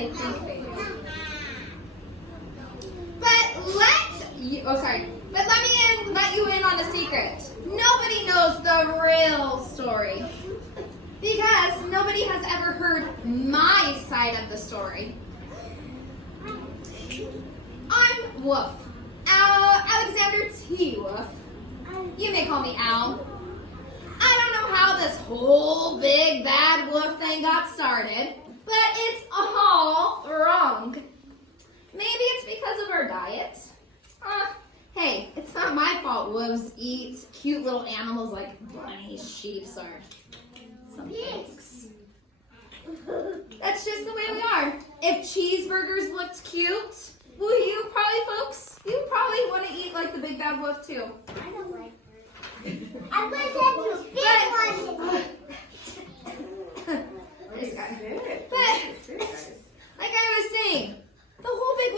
say think phase. But let you in on a secret. Nobody knows the real story. Because nobody has ever heard my side of the story. I'm Wolf. Alexander T. Wolf. You may call me Al. I don't know how this whole big bad wolf thing got started, but it's all wrong. Maybe it's because of our diet. Hey, it's not my fault wolves eat cute little animals like bunnies, sheep, or some pigs. That's just the way we are. If cheeseburgers looked cute, well, you probably want to eat like the big bad wolf too. I don't like her. I want to big one. This guy. But, like I was saying, the whole big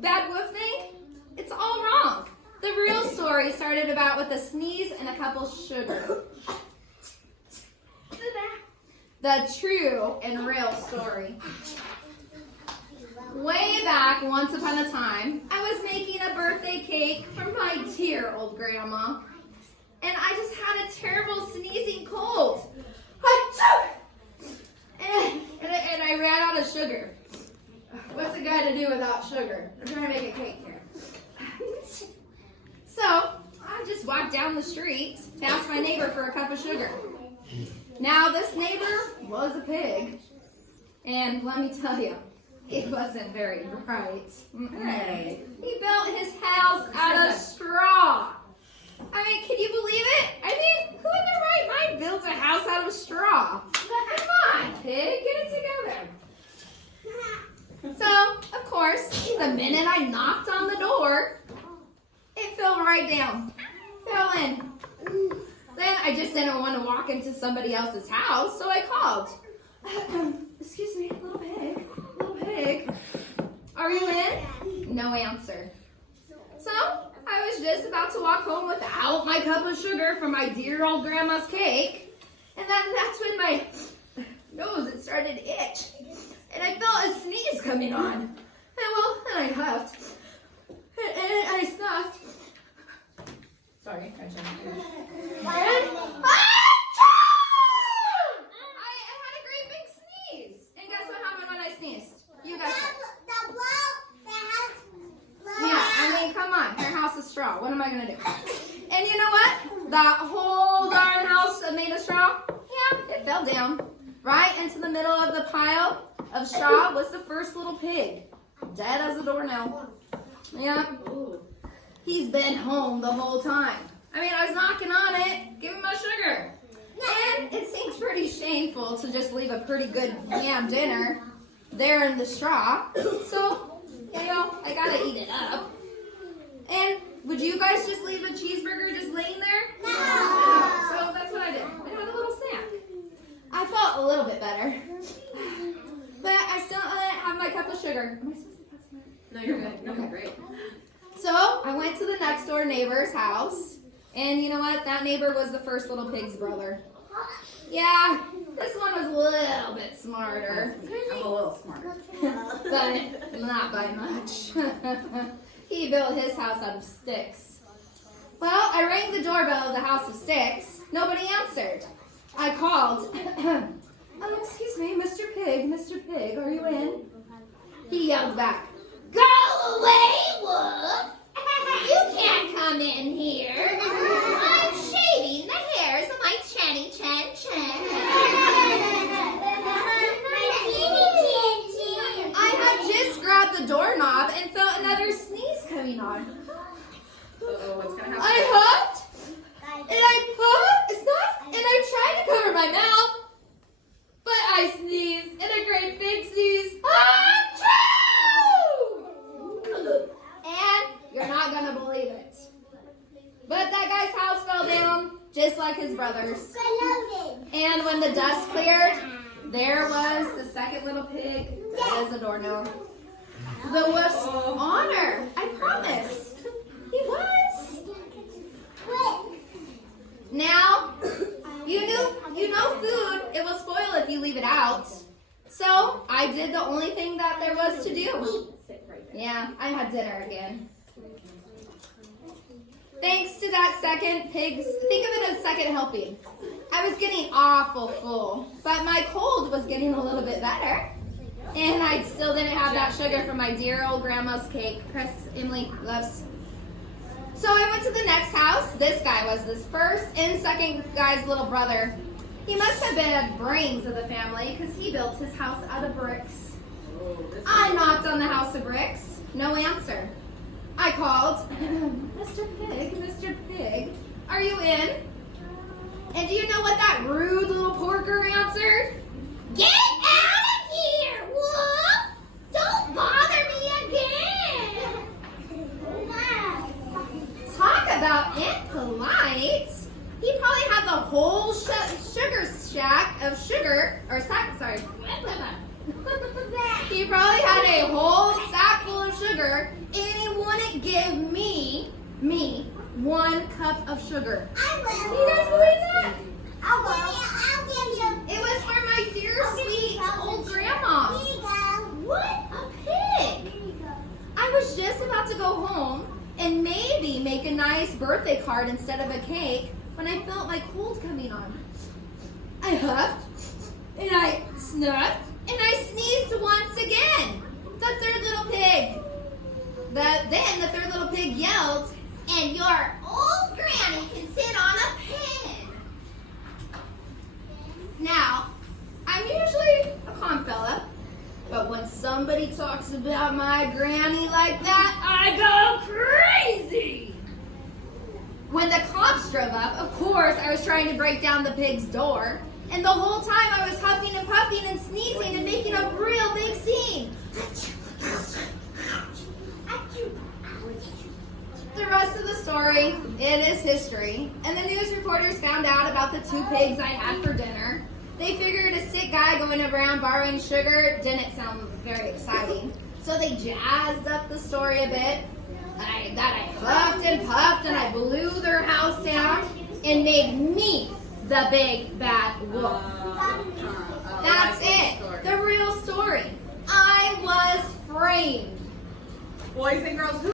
bad wolf thing, it's all wrong. The real story started about with a sneeze and a couple sugar. The true and real story. Way back, once upon a time, I was making a birthday cake for my dear old grandma. And I just had a terrible sneezing cold. And I ran out of sugar. What's a guy to do without sugar? I'm trying to make a cake here. So, I just walked down the street to ask my neighbor for a cup of sugar. Now, this neighbor was a pig. And let me tell you, he wasn't very bright. Hey. He built his house out of straw. I mean, can you believe it? I mean, who in their right mind builds a house out of straw? Come on, pig, get it together. So, of course, the minute I knocked on the door, it fell right down. Fell in. Then I just didn't want to walk into somebody else's house, so I called. Excuse me, little pig. Are you in? No answer. So, I was just about to walk home without my cup of sugar from my dear old grandma's cake. And then that's when my nose, it started to itch. And I felt a sneeze coming on. And I huffed. And I snuffed. Sorry, I jumped in. I had a great big sneeze. And guess what happened when I sneezed? You guys. Yeah, I mean, come on. Her house is straw. What am I going to do? And you know what? That whole darn house made of straw, yeah, it fell down. Right into the middle of the pile of straw was the first little pig. Dead as a doornail. Yeah. He's been home the whole time. I mean, I was knocking on it. Give me my sugar. And it seems pretty shameful to just leave a pretty good yam dinner there in the straw. So, you know, I gotta eat it up. And would you guys just leave a cheeseburger just laying there? No. So that's what I did. I had a little snack. I felt a little bit better. But I still didn't have my cup of sugar. Am I supposed to pass that? No, you're good. Okay, great. So I went to the next door neighbor's house. And you know what? That neighbor was the first little pig's brother. Yeah, this one was a little bit smarter. I'm a little smarter. But not by much. He built his house out of sticks. Well, I rang the doorbell of the house of sticks. Nobody answered. I called. Oh, excuse me, Mr. Pig, are you in? He yelled back, "Go away, Wolf! You can't come in here. I'm shaving the hairs of my chatty chan chan." I had just grabbed the doorknob and felt another sneeze coming on. What's gonna happen? I huffed, and I snuffed, and I tried to cover my mouth, but I sneezed, and a great big sneeze. Achoo! And you're not gonna believe it, but that guy's house fell down just like his brother's. And when the dust cleared, there was the second little pig dead as a doornail. The wolf's honor, I promise. He was. Now, you know food, it will spoil if you leave it out. So I did the only thing that there was to do. Yeah, I had dinner again. Thanks to that second pig's, think of it as second helping. I was getting awful full, but my cold was getting a little bit better. And I still didn't have that sugar from my dear old grandma's cake. Emily loves. So I went to the next house. This guy was this first and second guy's little brother. He must have been the brains of the family because he built his house out of bricks. I knocked on the house of bricks. No answer. I called, Mr. Pig, are you in? And do you know what that rude little porker answered? Get out of here, Wolf! Don't bother me again! Talk about impolite. He probably had the whole sugar shack of sugar, or sack, sorry. He probably had a whole sack full of sugar, and he wouldn't give me 1 cup of sugar. I will. Do you guys believe that? I'll give you. It was for my dear sweet old grandma. Here you go. What a pig! Here you go. I was just about to go home and maybe make a nice birthday card instead of a cake when I felt my cold coming on. I huffed, and I snuffed, and I sneezed once again. The third little pig. Then the third little pig yelled, and your old granny can sit on a pin. Now, I'm usually a calm fella, but when somebody talks about my granny like that, I go crazy. When the cops drove up, of course, I was trying to break down the pig's door. And the whole time I was huffing and puffing and sneezing and making a real big scene. The rest of the story, it is history. And the news reporters found out about the 2 pigs I had for dinner. They figured a sick guy going around borrowing sugar didn't sound very exciting. So they jazzed up the story a bit. I huffed and puffed and I blew their house down and made me the big bad wolf. That's it. The real story. I was framed. Boys and girls, who